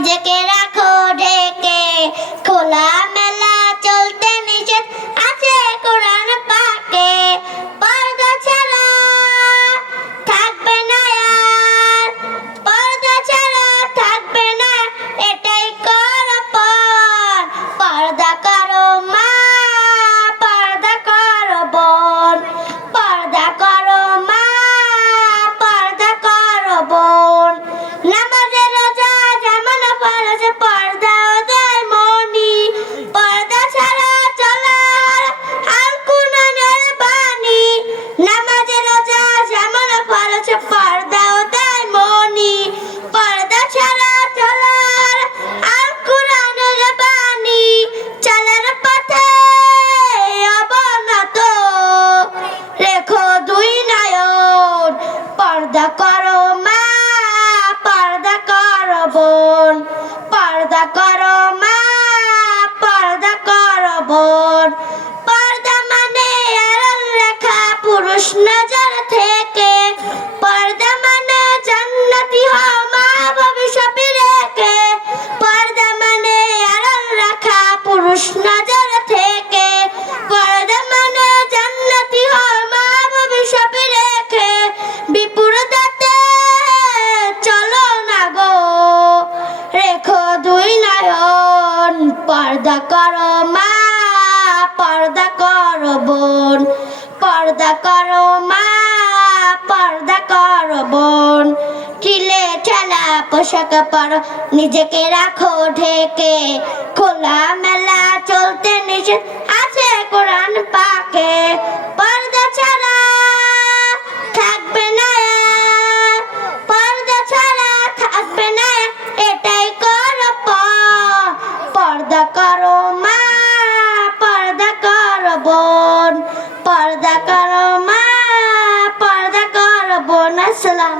নিজেকে রাখ। পর্দা করো মা, পর্দা করো বোন, পর্দা করো মা, পর্দা করো বোন। পর্দা মানে আর রাখা, পুরুষ নজর পর্দা করো মা, পর্দা করো বোন। পর্দা করো মা, পর্দা করো বোন। চিলে ঠেলা পোশাক পর নিজেকে রাখো ঢেকে। খোলা মেলা চলতে নিষেধ আছে কোরআন পাকে। বোন পর্দা করো মা পর্দা করো বোন আসসালাম।